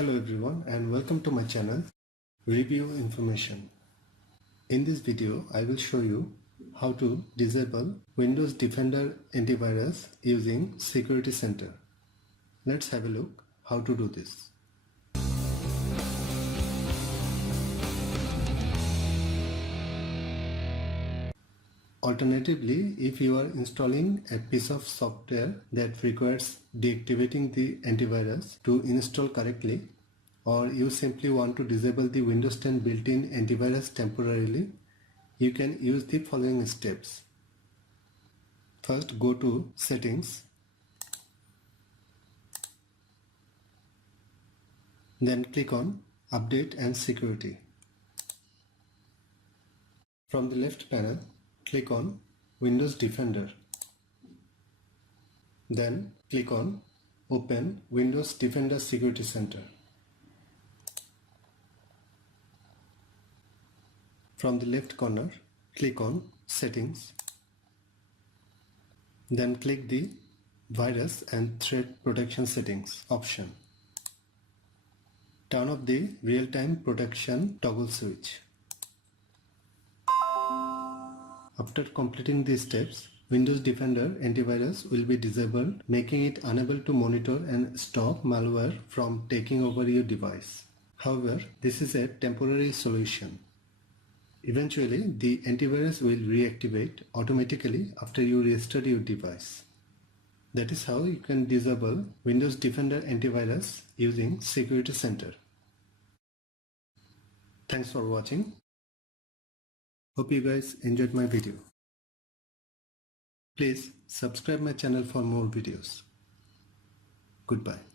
Hello everyone and welcome to my channel Review Information. In this video I will show you how to disable Windows Defender antivirus using Security Center. Let's have a look how to do this. Alternatively, if you are installing a piece of software that requires deactivating the antivirus to install correctly, or you simply want to disable the Windows 10 built-in antivirus temporarily, you can use the following steps. First, go to Settings, then click on Update and Security. From the left panel, click on Windows Defender. Then click on Open Windows Defender Security Center. From the left corner, click on Settings. Then click the Virus and Threat Protection Settings option. Turn off the Real-Time Protection toggle switch. After completing these steps, Windows Defender antivirus will be disabled, making it unable to monitor and stop malware from taking over your device. However, this is a temporary solution. Eventually, the antivirus will reactivate automatically after you restart your device. That is how you can disable Windows Defender antivirus using Security Center. Thanks for watching. Hope you guys enjoyed my video. Please subscribe my channel for more videos. Goodbye.